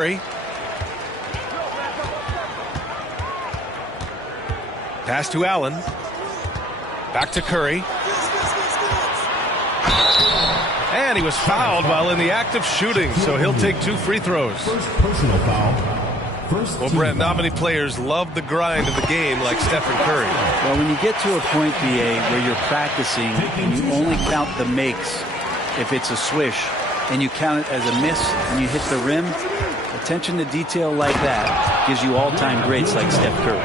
Curry. Pass to Allen. Back to Curry. And he was fouled while in the act of shooting, so he'll take 2 free throws. First personal foul. Well, Brent, not many players love the grind of the game like Stephen Curry. Well, when you get to a point, BA, where you're practicing and you only count the makes if it's a swish, and you count it as a miss when you hit the rim, attention to detail like that gives you all-time greats like Steph Curry.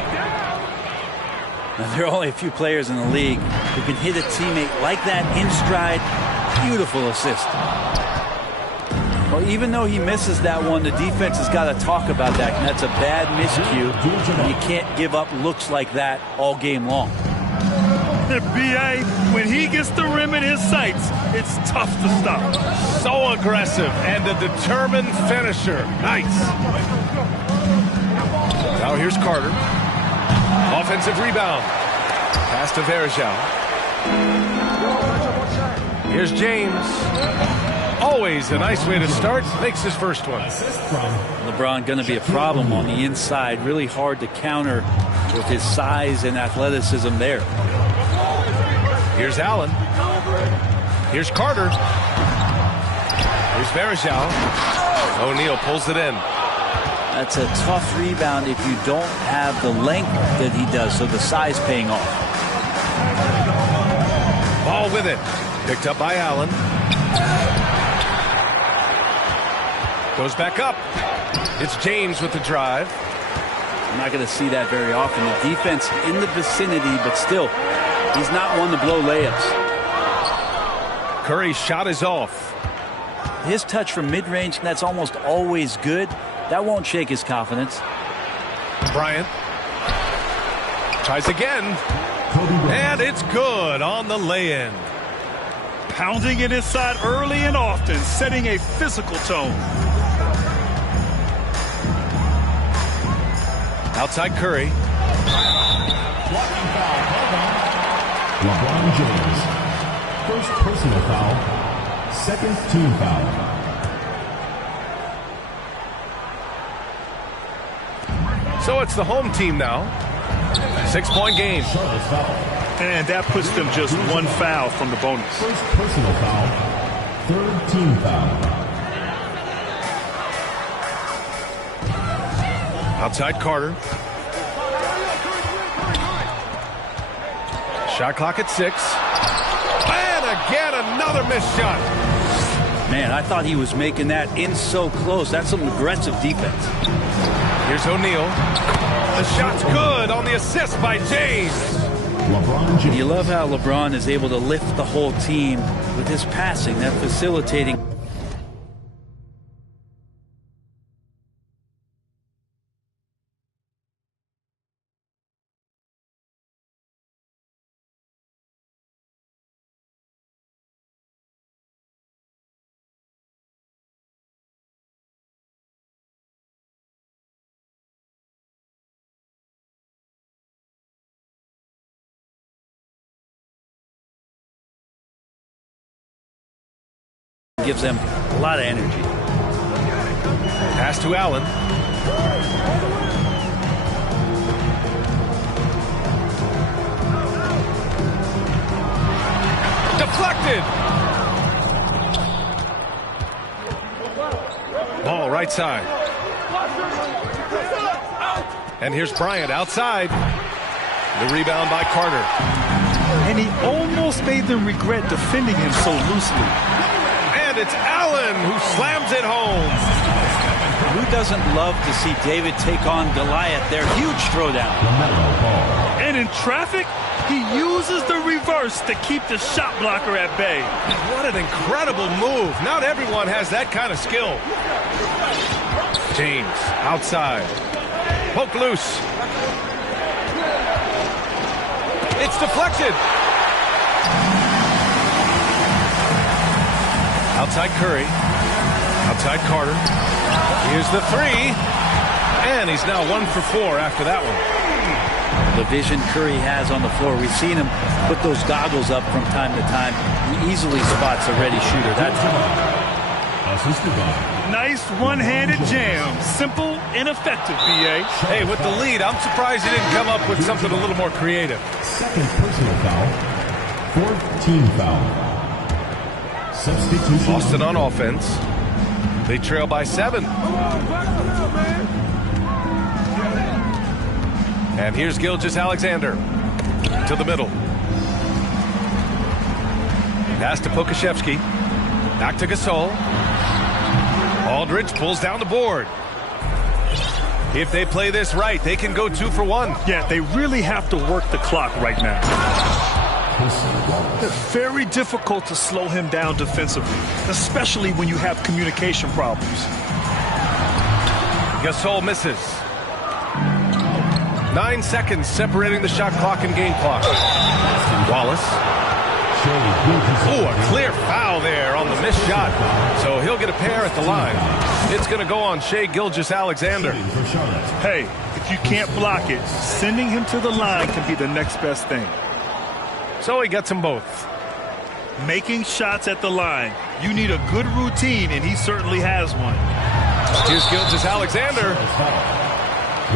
Now, there are only a few players in the league who can hit a teammate like that in stride. Beautiful assist. Well, even though he misses that one, the defense has got to talk about that. And that's a bad miscue. And you can't give up looks like that all game long. B.A., when he gets the rim in his sights, it's tough to stop. So aggressive and a determined finisher. Nice. Now here's Carter. Offensive rebound. Pass to Verjao. Here's James. Always a nice way to start. Makes his first one. LeBron going to be a problem on the inside. Really hard to counter with his size and athleticism there. Here's Allen. Here's Carter. Here's Verjao. O'Neal pulls it in. That's a tough rebound if you don't have the length that he does, so the size paying off. Ball with it. Picked up by Allen. Goes back up. It's James with the drive. I'm not going to see that very often. The defense in the vicinity, but still, he's not one to blow layups. Curry's shot is off. His touch from mid-range, that's almost always good. That won't shake his confidence. Bryant tries again. And it's good on the lay-in. Pounding it inside early and often, setting a physical tone. Outside Curry. LeBron James. First personal foul. Second team foul. So it's the home team now. 6-point game. And that puts them just 1 foul from the bonus. First personal foul. Third team foul. Outside Carter. Shot clock at 6. And again, another missed shot. Man, I thought he was making that in so close. That's some aggressive defense. Here's O'Neal. The shot's good on the assist by James. LeBron James. You love how LeBron is able to lift the whole team with his passing, that facilitating. Gives them a lot of energy. Pass to Allen. Deflected. Ball right side. And here's Bryant outside. The rebound by Carter. And he almost made them regret defending him so loosely. And it's Allen who slams it home. Who doesn't love to see David take on Goliath? Their huge throwdown. And in traffic, he uses the reverse to keep the shot blocker at bay. What an incredible move. Not everyone has that kind of skill. James outside. Poke loose. It's deflected. Outside Curry. Outside Carter. Here's the 3. And he's now 1 for 4 after that one. The vision Curry has on the floor. We've seen him put those goggles up from time to time. He easily spots a ready shooter. That's Assisted by Nice one-handed jam. Simple and effective, B.A. Hey, with the lead, I'm surprised he didn't come up with something a little more creative. second personal foul. Fourth team foul. Substitution. Boston on offense. They trail by 7. And here's Gilgeous-Alexander to the middle. Pass to Pokashevsky. Back to Gasol. Aldridge pulls down the board. If they play this right, they can go 2 for 1. Yeah, they really have to work the clock right now. It's very difficult to slow him down defensively, especially when you have communication problems. Gasol misses. 9 seconds separating the shot clock and game clock. Wallace. Ooh, a clear foul there on the missed shot. So he'll get a pair at the line. It's going to go on Shai Gilgeous-Alexander. Hey, if you can't block it, sending him to the line can be the next best thing. So he gets them both. Making shots at the line. You need a good routine, and he certainly has one. Here's Gilgeous-Alexander.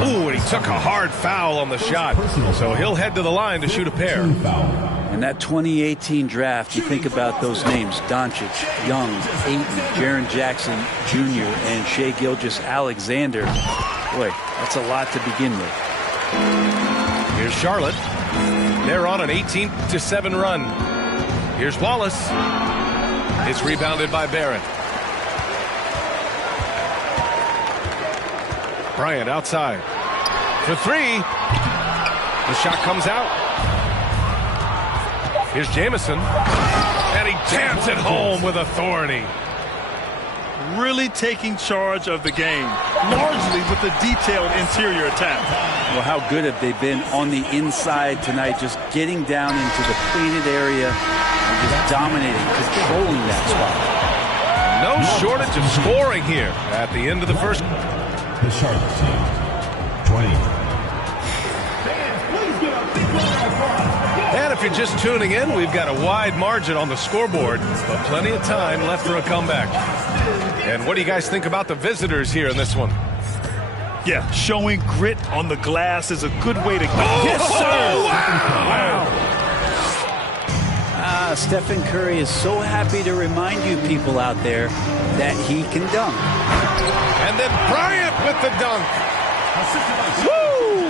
Ooh, and he took a hard foul on the shot. So he'll head to the line to shoot a pair. In that 2018 draft, you think about those names: Doncic, Young, Ayton, Jaren Jackson Jr., and Shai Gilgeous-Alexander. Boy, that's a lot to begin with. Here's Charlotte. They're on an 18-7 run. Here's Wallace. It's rebounded by Barrett. Bryant outside. For 3. The shot comes out. Here's Jamison. And he jams it home with authority. Really taking charge of the game, largely with a detailed interior attack. Well, how good have they been on the inside tonight, just getting down into the painted area and just dominating, controlling that spot. No shortage of scoring here at the end of the first. The Charlotte team. 20. And if you're just tuning in, we've got a wide margin on the scoreboard, but plenty of time left for a comeback. And what do you guys think about the visitors here in this one? Yeah, showing grit on the glass is a good way to go. Yes, sir! Wow! Stephen Curry is so happy to remind you people out there that he can dunk. And then Bryant with the dunk. Woo!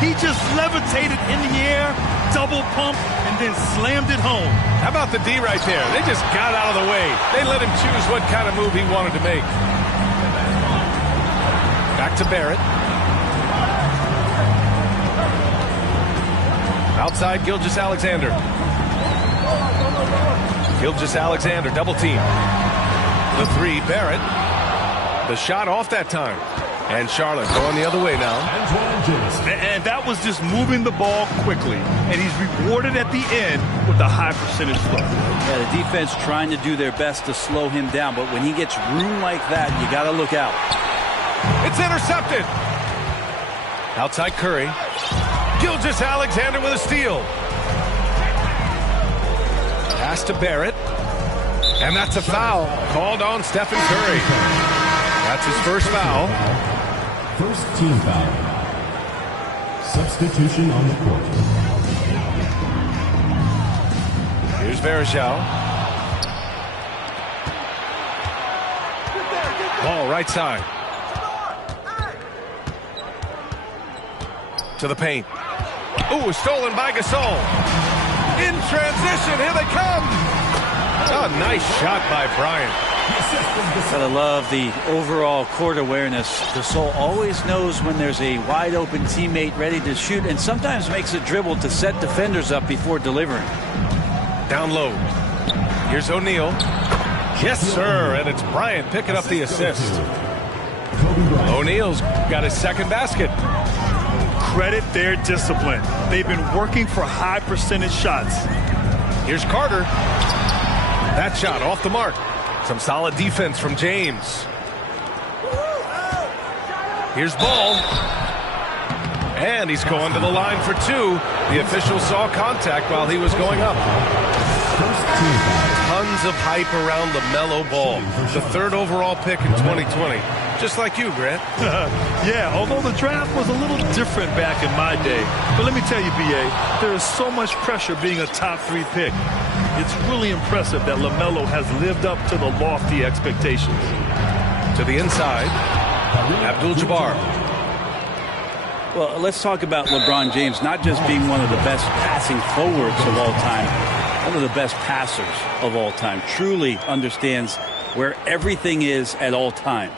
He just levitated in the air, double pump, and then slammed it home. How about the D right there? They just got out of the way. They let him choose what kind of move he wanted to make. Back to Barrett. Outside Gilgeous-Alexander. Gilgeous-Alexander double team. The 3, Barrett. The shot off that time. And Charlotte going the other way now. And that was just moving the ball quickly. And he's rewarded at the end with a high percentage flow. Yeah, the defense trying to do their best to slow him down, but when he gets room like that, you got to look out. It's intercepted. Outside Curry. Gilgeous-Alexander with a steal. Pass to Barrett. And that's a foul called on Stephen Curry. That's his first foul. First team foul. Substitution on the court. Here's Varejao. Ball right side. To the paint. Ooh, stolen by Gasol. In transition, here they come. Oh, nice shot by Bryant. Gotta love the overall court awareness. Gasol always knows when there's a wide open teammate ready to shoot, and sometimes makes a dribble to set defenders up before delivering. Down low. Here's O'Neal. Yes, sir, and it's Bryant picking up the assist. O'Neal's got his second basket. Credit their discipline. They've been working for high percentage shots. Here's Carter. That shot off the mark. Some solid defense from James. Here's Ball. And he's going to the line for 2. The official saw contact while he was going up. Tons tons of hype around LaMelo Ball, the 3rd overall pick in 2020. Just like you, Grant. Yeah, although the draft was a little different back in my day. But let me tell you, B.A., there is so much pressure being a top 3 pick. It's really impressive that LaMelo has lived up to the lofty expectations. To the inside, Abdul-Jabbar. Well, let's talk about LeBron James not just being one of the best passing forwards of all time, one of the best passers of all time. Truly understands where everything is at all times.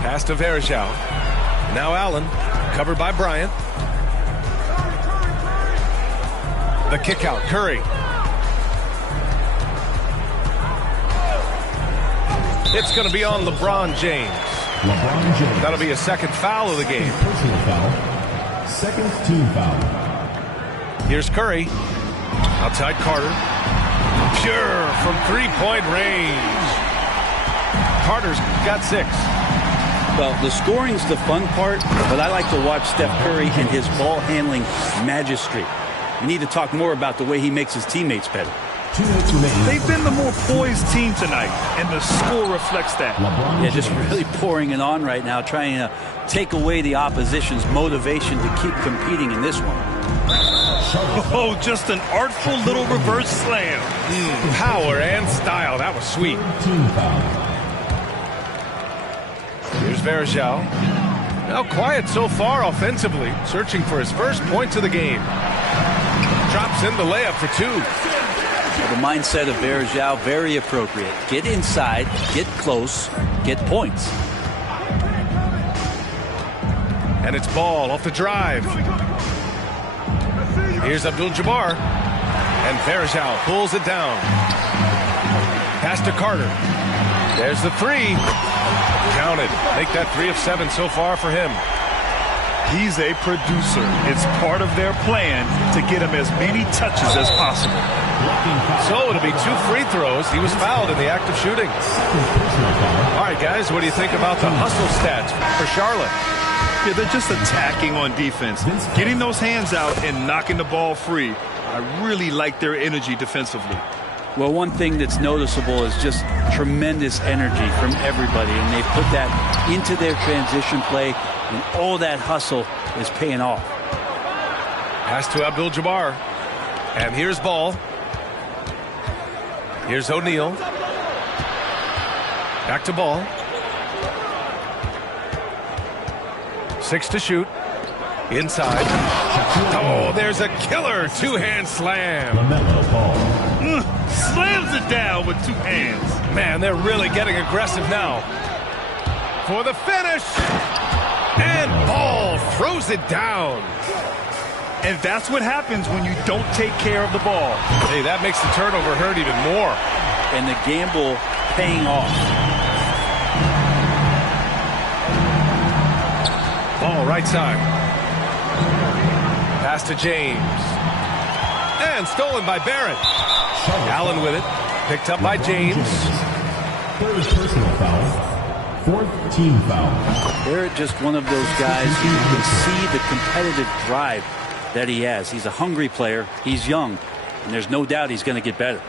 Pass to Varejao. Now Allen, covered by Bryant. The kick out, Curry. It's going to be on LeBron James. That'll be a 2nd foul of the game. Personal foul. 2nd team foul. Here's Curry. Outside Carter. Pure from 3-point range. Carter's got 6. Well, the scoring's the fun part, but I like to watch Steph Curry and his ball handling magistry. We need to talk more about the way he makes his teammates better. They've been the more poised team tonight, and the score reflects that. Yeah, just really pouring it on right now, trying to take away the opposition's motivation to keep competing in this one. Oh, just an artful little reverse slam. Power and style. That was sweet. Here's Varejao. Now quiet so far offensively, searching for his first points of the game. Drops in the layup for 2. The mindset of Varejao, very appropriate. Get inside, get close, get points. And it's Ball off the drive. Here's Abdul-Jabbar. And Varejao pulls it down. Pass to Carter. There's the 3. Counted. Make that 3 of 7 so far for him. He's a producer. It's part of their plan to get him as many touches as possible. So it'll be 2 free throws. He was fouled in the act of shooting. All right, guys, what do you think about the hustle stats for Charlotte? Yeah, they're just attacking on defense. Getting those hands out and knocking the ball free. I really like their energy defensively. Well, one thing that's noticeable is just tremendous energy from everybody, and they've put that into their transition play, and all that hustle is paying off. Pass to Abdul-Jabbar. And here's Ball. Here's O'Neal. Back to Ball. 6 to shoot. Inside. Oh, there's a killer 2-hand slam. Slams it down with 2 hands. Man, they're really getting aggressive now. For the finish. And Ball throws it down. And that's what happens when you don't take care of the ball. Hey, that makes the turnover hurt even more. And the gamble paying off. Ball right side. Pass to James. And stolen by Barrett. Allen with it. Picked up by James. 3rd personal foul. 4th team foul. Barrett just one of those guys who you can see the competitive drive that he has. He's a hungry player. He's young. And there's no doubt he's going to get better.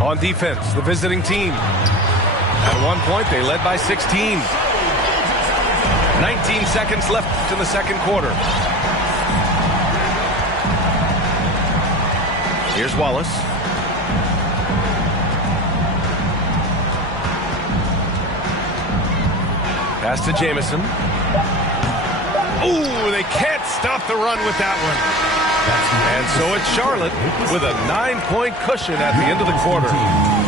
On defense, the visiting team. At one point, they led by 16. 19 seconds left in the 2nd quarter. Here's Wallace. Pass to Jamison. Ooh, they can't stop the run with that one. And so it's Charlotte with a 9-point cushion at the end of the quarter.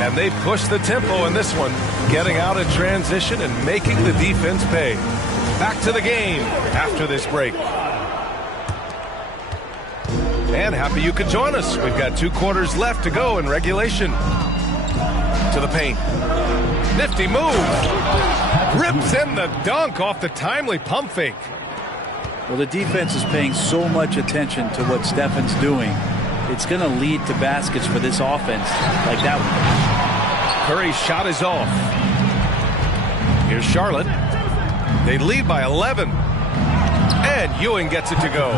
And they push the tempo in this one, getting out in transition and making the defense pay. Back to the game after this break. And happy you could join us. We've got 2 quarters left to go in regulation. To the paint. Nifty move. Rips in the dunk off the timely pump fake. Well, the defense is paying so much attention to what Stefan's doing. It's going to lead to baskets for this offense like that one. Curry's shot is off. Here's Charlotte. They lead by 11. And Ewing gets it to go.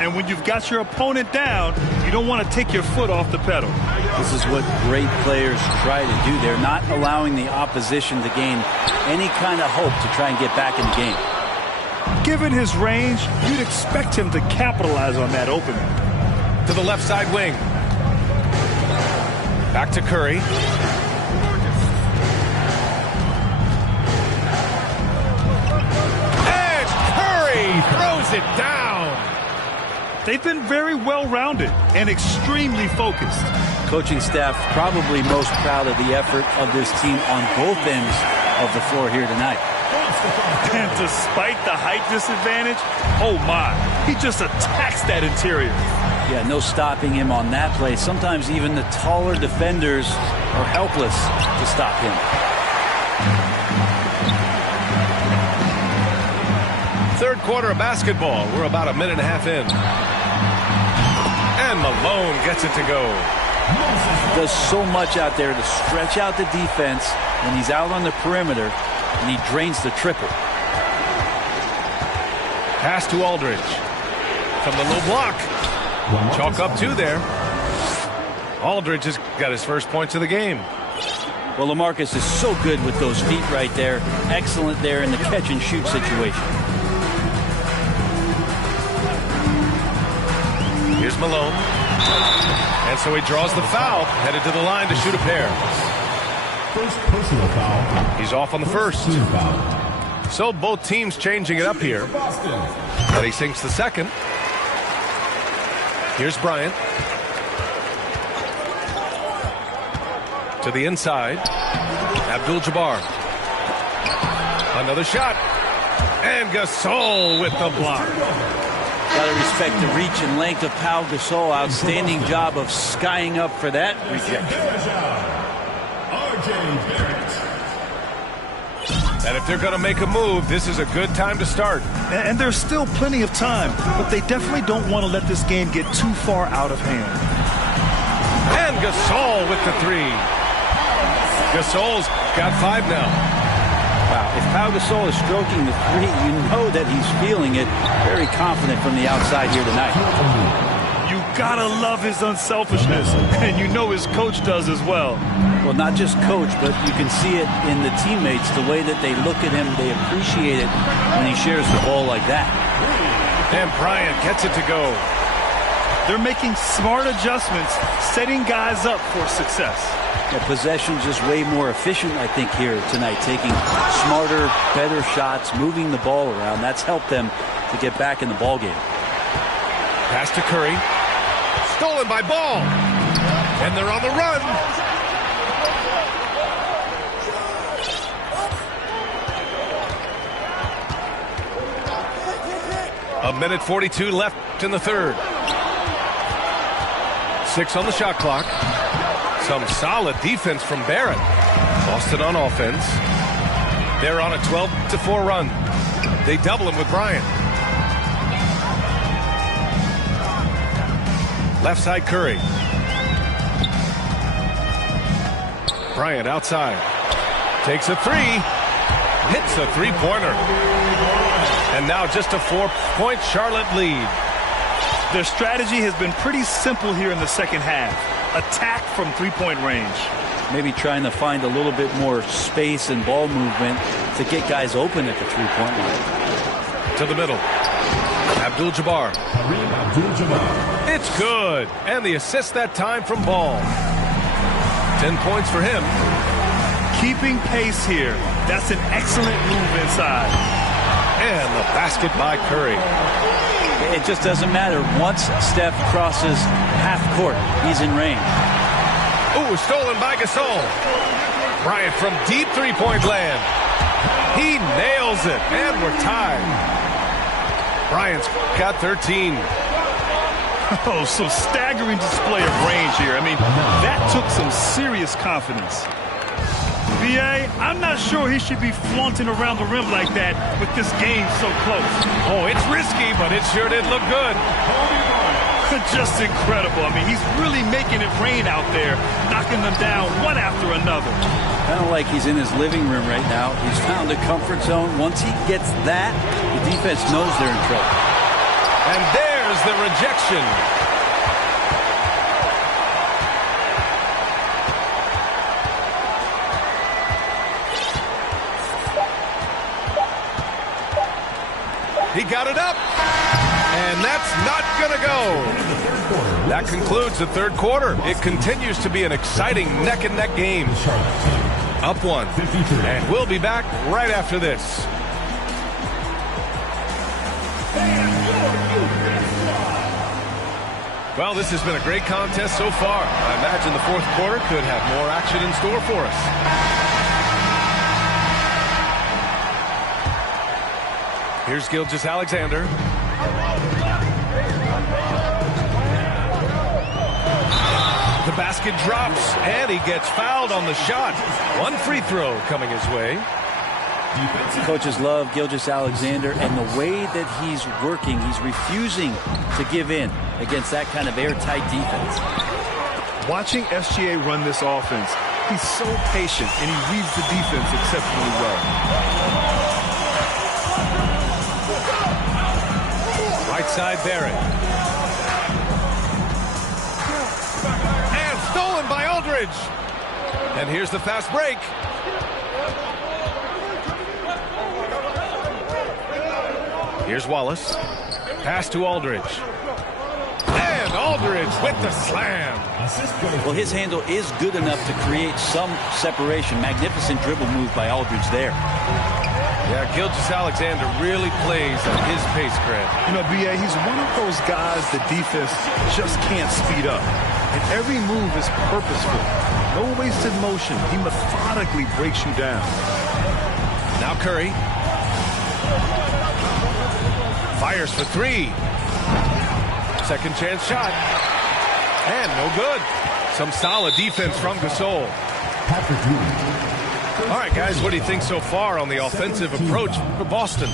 And when you've got your opponent down, you don't want to take your foot off the pedal. This is what great players try to do. They're not allowing the opposition to gain any kind of hope to try and get back in the game. Given his range, you'd expect him to capitalize on that opening. To the left side wing. Back to Curry. And Curry throws it down. They've been very well-rounded and extremely focused. Coaching staff probably most proud of the effort of this team on both ends of the floor here tonight. And despite the height disadvantage, oh my, he just attacks that interior. Yeah, no stopping him on that play. Sometimes even the taller defenders are helpless to stop him. Third quarter of basketball. We're about a minute and a half in. And Malone gets it to go. Does so much out there to stretch out the defense when he's out on the perimeter, and he drains the triple. Pass to Aldridge. From the low block. Chalk up two there. Aldridge has got his first points of the game. Well, LaMarcus is so good with those feet right there. Excellent there in the catch and shoot situation. Here's Malone. And so he draws the foul, headed to the line to shoot a pair. First personal foul. He's off on the first. So both teams changing it up here. But he sinks the second. Here's Bryant. To the inside. Abdul-Jabbar. Another shot. And Gasol with the block. Got to respect the reach and length of Pau Gasol. Outstanding job of skying up for that rejection. And if they're going to make a move, this is a good time to start. And there's still plenty of time, but they definitely don't want to let this game get too far out of hand. And Gasol with the three. Gasol's got 5 now. Wow, if Pau Gasol is stroking the three, you know that he's feeling it. Very confident from the outside here tonight. You gotta love his unselfishness, and you know his coach does as well. Well, not just coach, but you can see it in the teammates, the way that they look at him. They appreciate it when he shares the ball like that. And Bryant gets it to go. They're making smart adjustments, setting guys up for success. The possession's just way more efficient, I think, here tonight, taking smarter, better shots, moving the ball around. That's helped them to get back in the ball game. Pass to Curry. Stolen by Ball. And they're on the run. A minute 42 left in the third. 6 on the shot clock. Some solid defense from Barrett. Boston on offense. They're on a 12-4 run. They double him with Bryant. Left side Curry. Bryant outside. Takes a three. Hits a three-pointer. And now just a 4-point Charlotte lead. Their strategy has been pretty simple here in the second half. Attack from three-point range. Maybe trying to find a little bit more space and ball movement to get guys open at the three-point line. To the middle. Abdul-Jabbar. It's good. And the assist that time from Ball. 10 points for him. Keeping pace here. That's an excellent move inside. And the basket by Curry. It just doesn't matter. Once Steph crosses half court, he's in range. Ooh, stolen by Gasol. Bryant from deep three-point land. He nails it, and we're tied. Bryant's got 13. Oh, some staggering display of range here. I mean, that took some serious confidence. B.A., I'm not sure he should be flaunting around the rim like that with this game so close. Oh, it's risky, but it sure did look good. Just incredible. I mean, he's really making it rain out there, knocking them down one after another. Kind of like he's in his living room right now. He's found a comfort zone. Once he gets that, the defense knows they're in trouble. And there's there's the rejection. He got it up, and that's not going to go. That concludes the third quarter. It continues to be an exciting neck-and-neck game. Up one, and we'll be back right after this. Well, this has been a great contest so far. I imagine the fourth quarter could have more action in store for us. Here's Gilgeous-Alexander. The basket drops, and he gets fouled on the shot. One free throw coming his way. Coaches love Gilgeous-Alexander, and the way that he's working, he's refusing to give in against that kind of airtight defense. Watching SGA run this offense, he's so patient, and he reads the defense exceptionally well. Right side, Barrett. And stolen by Aldridge. And here's the fast break. Here's Wallace. Pass to Aldridge. And Aldridge with the slam. Well, his handle is good enough to create some separation. Magnificent dribble move by Aldridge there. Yeah, Gilgeous-Alexander really plays at his pace, Grant. You know, B.A., he's one of those guys the defense just can't speed up. And every move is purposeful. No wasted motion. He methodically breaks you down. Now Curry. Fires for three. Second chance shot. And no good. Some solid defense from Gasol. All right, guys, what do you think so far on the offensive approach for Boston?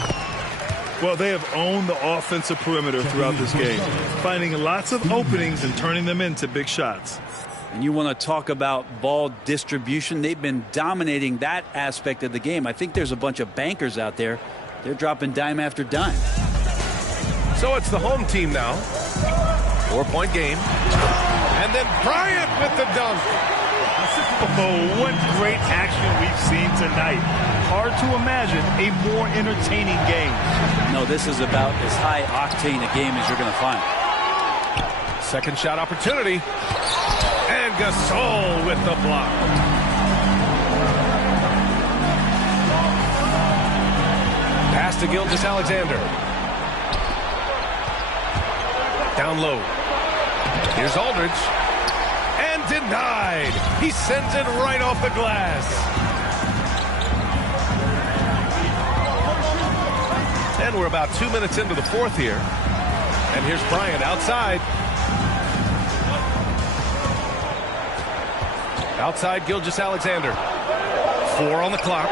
Well, they have owned the offensive perimeter throughout this game, finding lots of openings and turning them into big shots. And you want to talk about ball distribution. They've been dominating that aspect of the game. I think there's a bunch of bankers out there. They're dropping dime after dime. So it's the home team now. 4-point game. And then Bryant with the dunk. Oh, what great action we've seen tonight. Hard to imagine a more entertaining game. No, this is about as high-octane a game as you're going to find. Second shot opportunity. And Gasol with the block. Pass to Gilgeous-Alexander. Down low. Here's Aldridge. And denied. He sends it right off the glass. And we're about 2 minutes into the fourth here. And here's Bryant outside. Outside Gilgeous-Alexander. 4 on the clock.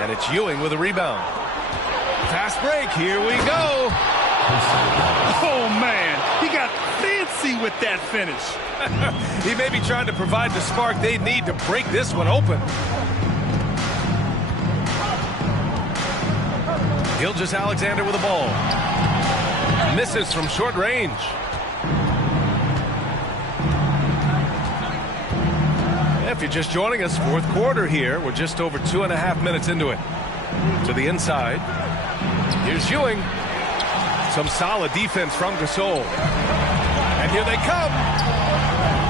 And it's Ewing with a rebound. Fast break. Here we go. Oh, man. He got fancy with that finish. He may be trying to provide the spark they need to break this one open. Gilgeous-Alexander with the ball. Misses from short range. If you're just joining us, fourth quarter here. We're just over 2.5 minutes into it. To the inside. Here's Ewing. Some solid defense from Gasol. And here they come.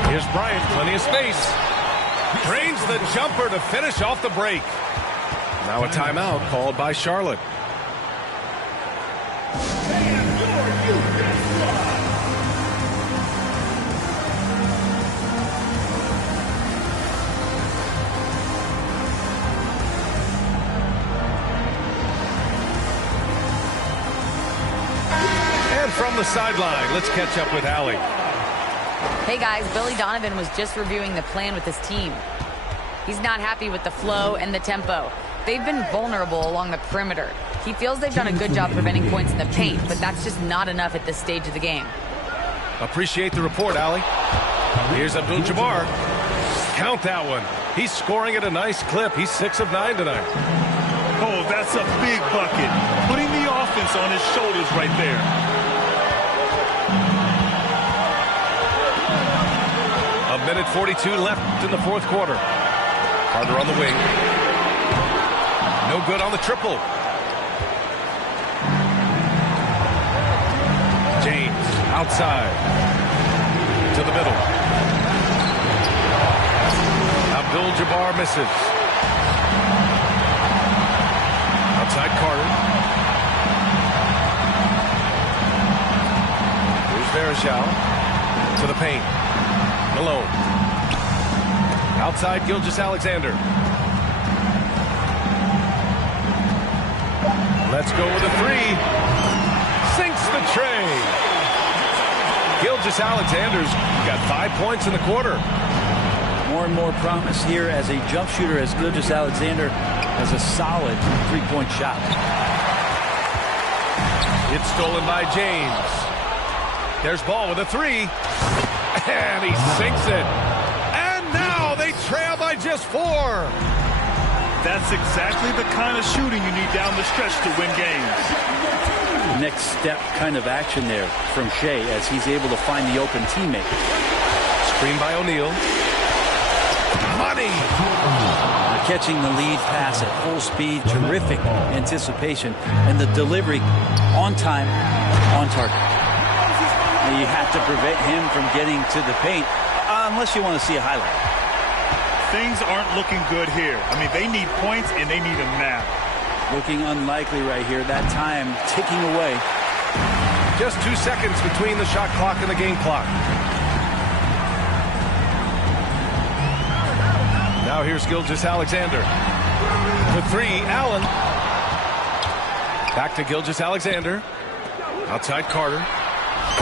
Here's Bryant, plenty of space. Drains the jumper to finish off the break. Now a timeout called by Charlotte. From the sideline, let's catch up with Allie. Hey guys, Billy Donovan was just reviewing the plan with his team. He's not happy with the flow and the tempo. They've been vulnerable along the perimeter. He feels they've done a good job preventing points in the paint, but that's just not enough at this stage of the game. Appreciate the report, Allie. Here's Abdul-Jabbar. Count that one. He's scoring at a nice clip. He's 6 of 9 tonight. Oh, that's a big bucket. Putting the offense on his shoulders right there. A minute 42 left in the fourth quarter. Carter on the wing. No good on the triple. James outside to the middle. Abdul-Jabbar misses. Outside Carter. Here's Varejao to the paint. Malone. Outside Gilgeous-Alexander. Let's go with a three. Sinks the tray. Gilgeous-Alexander's got 5 points in the quarter. More and more promise here as a jump shooter, as Gilgeous-Alexander has a solid three-point shot. It's stolen by James. There's Ball with a three. And he sinks it. And now they trail by just 4. That's exactly the kind of shooting you need down the stretch to win games. Next step kind of action there from Shea as he's able to find the open teammate. Screen by O'Neal. Money! Catching the lead pass at full speed, terrific anticipation, and the delivery on time, on target. And you have to prevent him from getting to the paint unless you want to see a highlight. Things aren't looking good here. I mean, they need points and they need them now. Looking unlikely right here. That time ticking away. Just 2 seconds between the shot clock and the game clock. Now here's Gilgeous-Alexander. The three, Allen. Back to Gilgeous-Alexander. Outside Carter.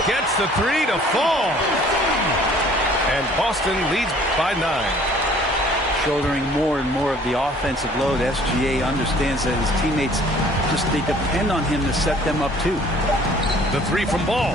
Gets the three to fall. And Boston leads by 9. Shouldering more and more of the offensive load. SGA understands that his teammates they depend on him to set them up too. The three from Ball.